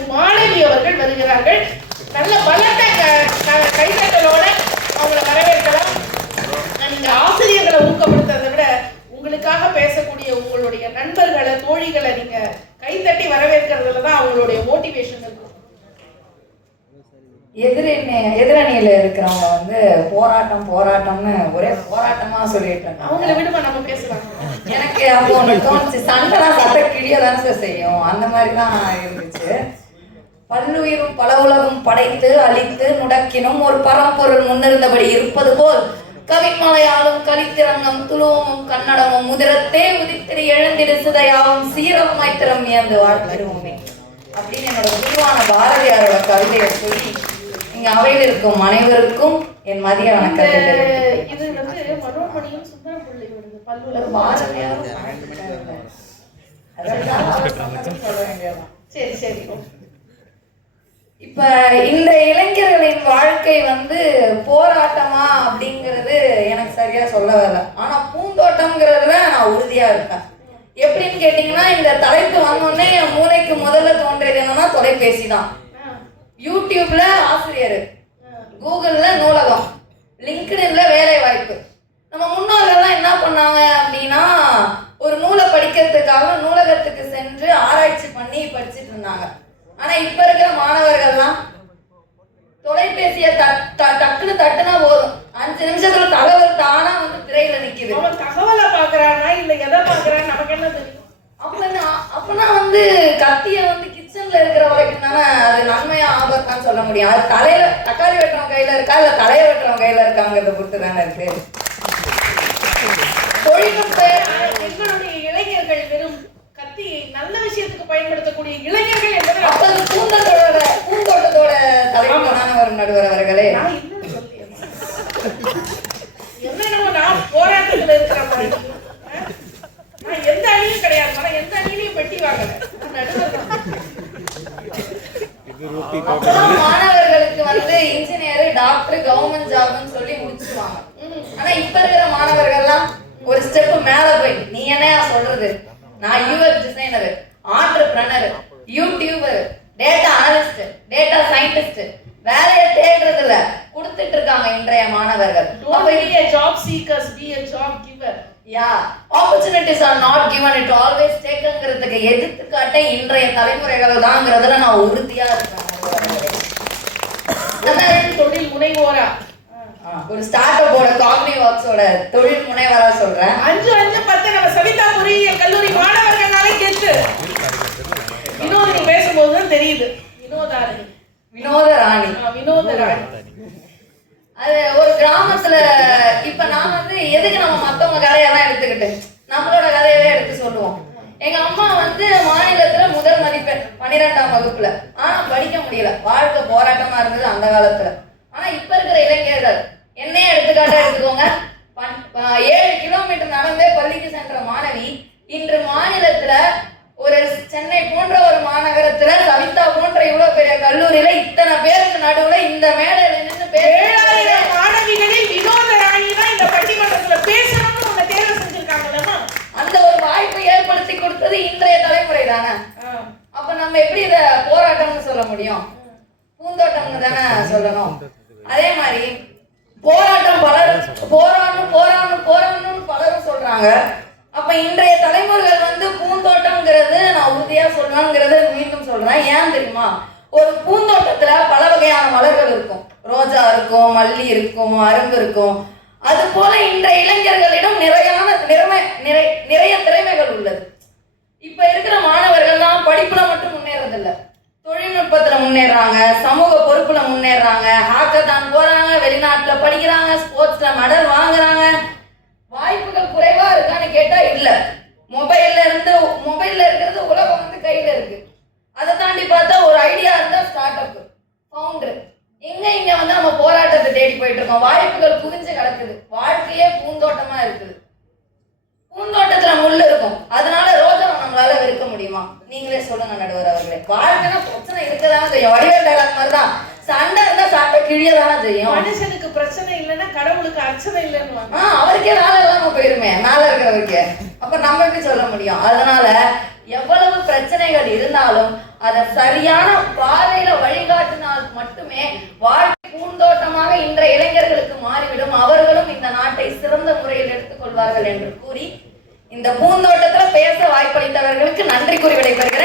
திருமதி மாணவி அவர்கள் வருகிறார்கள். நல்ல பலத்த கைதட்டலோட அவங்களை வரவேற்கலாம். நீங்க ஆசிரியர்களை ஊக்கப்படுத்துறதை விட உங்களுக்காக பேசக்கூடிய உங்களுடைய நண்பர்களை, தோழிகளை நீங்க கைத்தட்டி வரவேற்கிறதுல தான் அவங்களுடைய மோட்டிவேஷன் இருக்கும். எதிரணியில இருக்கிறவங்க வந்து போராட்டம் போராட்டம்னு ஒரே போராட்டமா சொல்லிட்டு இருக்காங்க. அவங்களை விடுமா, நம்ம பேசலாம். எனக்கு அப்போ ஒன்று தோணுச்சு, சண்டைலாம் சட்டை கிழியதானே சார் செய்யும், அந்த மாதிரி தான் இருந்துச்சு. பல்லுயிரும் பல உலகம் படைத்து அழித்து முடக்கினும் ஒரு பரம்பொருள் முன்னிருந்தபடி இருப்பது போல் கவிமலையாலும் கலித்திரங்கம் துளுவமும் கன்னடமும் முதிரத்தே உதித்திரி எழுந்திடு சிதையாவும் சீரமாய் திறமையந்து வாழ்த்திடுவோமே அப்படின்னு என்னோட குருவான பாரதியாரோட கவிதையை சொல்லி இங்க அவையில் இருக்கும் அனைவருக்கும் என் மதிய வணக்கத்தை. இது வந்து மனோமணியும் சுந்தரம் பிள்ளையோட பல்லுலர் பாரதியாரும் சரி சரி. இப்ப இந்த இளைஞர்களின் வாழ்க்கை வந்து போராட்டமா அப்படிங்கிறது எனக்கு சரியா சொல்ல வரல. ஆனா பூந்தோட்டம்ங்கிறதுல நான் உறுதியா இருக்கேன். எப்படின்னு கேட்டீங்கன்னா, இந்த தலைப்பு வந்தோடனே என் மூளைக்கு முதல்ல தோன்றியது என்னன்னா தொலைபேசி தான். யூடியூப்ல ஆசிரியர், கூகுள்ல நூலகம், லிங்க்டின்ல வேலை வாய்ப்பு. நம்ம முன்னோர்கள்லாம் என்ன பண்ணாங்க அப்படின்னா, ஒரு நூலை படிக்கிறதுக்காக நூலகத்துக்கு சென்று ஆராய்ச்சி பண்ணி படிச்சுட்டு இருந்தாங்க. ஆனா இப்ப இருக்கிற மாணவர்கள்லாம் தொலைபேசிய டக்குன்னு தட்டுனா போதும், 5 நிமிஷத்துல தகவல் தானா வந்து திரையில நிக்குது. அவன் தகவலை பாக்குறானா இல்ல எதை பாக்குறான்னு நமக்கு என்ன தெரியும்? அப்பனா வந்து கத்திய வந்து கிச்சன்ல இருக்கிற வரைக்கும் தானே அது நன்மையா ஆபத்தான்னு சொல்ல முடியும். அது தலையில தக்காளி வெட்டுறவங்க கையில இருக்கா இல்ல தலையை வெட்டுறவங்க கையில இருக்காங்கிறத பொறுத்து தானே இருக்கு. தொழில்நுட்ப எங்களுடைய இளைஞர்கள் வெறும் கத்தியை நல்ல விஷயத்துக்கு பயன்படுத்தக்கூடிய இளைஞர்கள் என்பது அப்போது பூந்தோட்டத்தோட தலைவரான வரும் நடுவர் அவர்களே, நான் இன்னும் சொல்லியேன். என்னென்னமோ நான் போராட்டத்துல இருக்கிற மாதிரி நான் எந்த அணியும் கிடையாது. நான் எந்த அணியிலையும் பெட்டி வாங்கல. மாணவர்களுக்கு வந்து இன்ஜினியர், டாக்டர், கவர்மெண்ட் ஜாப்னு சொல்லி முடிச்சுவாங்க. ஆனா இப்ப இருக்கிற மாணவர்கள்லாம் ஒரு ஸ்டெப் மேல போய், நீ என்ன சொல்றது, நான் UX designer, entrepreneur, YouTuber, data analyst, data scientist வேலையை தேடுறது இல்ல, கொடுத்துட்டு இருக்காங்க இன்றைய மாணவர்கள். Don't be a job seekers, be a job giver. Yeah, opportunities are not given, it always takenங்கிறதுக்கு எடுத்துக்காட்டே இன்றைய தலைமுறைகள் தான்ங்கிறதுல நான் உறுதியா இருக்கேன். தொழில் முனைவோரா ஒரு ஸ்டார்ட் அப்போட காக்னி ஒர்க்ஸோட தொழில் முனைவரா சொல்றேன். 5-5-10 நம்ம சவிதா பொறியியல் கல்லூரி மாணவர்களாலே கெத்து. வினோதினி பேசும்போது தான் தெரியுது. வினோதராணி அது ஒரு கிராமத்துல. இப்ப நான் வந்து எதுக்கு நம்ம மத்தவங்க கதையெல்லாம் எடுத்துக்கிட்டு நம்மளோட கதையவே எடுத்து சொல்லுவோம். எங்க அம்மா வந்து மாநிலத்துல முதல் மதிப்பெண் 12ஆம் வகுப்புல. ஆனா படிக்க முடியல, வாழ்க்கை போராட்டமா இருந்தது அந்த காலத்துல. ஆனா இப்ப இருக்கிற இளைஞர்கள் என்னையே எடுத்துக்காட்டா எடுத்துக்கோங்க. 7 கிலோமீட்டர் நடந்தே பள்ளிக்கு சென்ற மாணவி இன்று மாநிலத்துல ஒரு சென்னை போன்ற ஒரு மாநகரத்துல சவிதா போன்ற இவ்வளவு பெரிய கல்லூரியில இத்தனை பேருக்கு நடுவுல இந்த மேடையில நின்று 7,000 மாணவிகளில் வினோதராணி தான் இந்த பட்டிமன்றத்துல பேசணும்னு அவங்க தேர்வு செஞ்சிருக்காங்கல்லமா. அந்த ஒரு வாய்ப்பை ஏற்படுத்தி கொடுத்தது இன்றைய தலைமுறை தானே. அப்ப நம்ம எப்படி இத போராட்டம்னு சொல்ல முடியும், பூந்தோட்டம்னு தானே சொல்லணும். அதே மாதிரி போராட்டம் போராடணும்னு பலரும் சொல்றாங்க. அப்ப இன்றைய தலைமுறைகள் வந்து பூந்தோட்டம்ங்கிறது நான் உறுதியா சொல்லுவேங்கிறது மீண்டும் சொல்றேன். ஏன் தெரியுமா, ஒரு பூந்தோட்டத்துல பல வகையான மலர்கள் இருக்கும். ரோஜா இருக்கும், மல்லி இருக்கும், அரும்பு இருக்கும். அது போல இன்றைய இளைஞர்களிடம் நிறைய திறமைகள் உள்ளது. இப்ப இருக்கிற மாணவர்கள்லாம் படிப்புல மட்டும் முன்னேறதில்லை, தொழில்நுட்பத்துல முன்னேறாங்க, சமூக பொறுப்புல முன்னேறாங்க, ஹாக்கத்தான் போறாங்க, வெளிநாட்டுல படிக்கிறாங்க, ஸ்போர்ட்ஸ்ல மெடல் வாங்குறாங்க. வாய்ப்புகள் குறைவா இருக்கான்னு கேட்டா இல்ல. மொபைல்ல இருக்கிறது உலகம் வந்து கையில இருக்கு. அதை தாண்டி பார்த்தா ஒரு ஐடியா இருந்தா ஸ்டார்ட் அப், ஃபவுண்டர், இங்க வந்து நம்ம போராட்டத்தை தேடி போயிட்டு இருக்கோம். வாய்ப்புகள் குவிஞ்சு கிடக்குது. வாழ்க்கையே பூந்தோட்டமா இருக்குது. பூந்தோட்டத்துல முள்ளு இருக்கும், அதனால ரோஜாவை நம்மளால வெறுக்க முடியுமா? நீங்களே சொல்லுங்க நடுவர் அவர்களே. வாழ்க்கைனா பிரச்சனை இருக்கதானே செய்யும். வடிவேல் டைலாக் மாதிரிதான், சண்டை இருந்தா சட்டை கிழியதானே செய்யும். மனுஷனுக்கு பிரச்சனை இல்லைன்னா கடவுளுக்கு அர்ச்சனை இல்லைன்னு அவருக்கே வேலை இல்லாம போயிருமே மேல இருக்கிறவருக்கு. அப்ப நம்ம எப்படி சொல்ல முடியும்? அதனால எவ்வளவு பிரச்சனைகள் இருந்தாலும் அதை சரியான பாதையில வழிகாட்டினால் மட்டுமே வாழ்க்கை பூந்தோட்டமாக இன்றைய இளைஞர்களுக்கு மாறிவிடும். அவர்களும் இந்த நாட்டை சிறந்த முறையில் எடுத்துக்கொள்வார்கள் என்று கூறி இந்த பூந்தோட்டத்துல பேச வாய்ப்பளித்தவர்களுக்கு நன்றி கூறி விடைபெறுகிறேன்.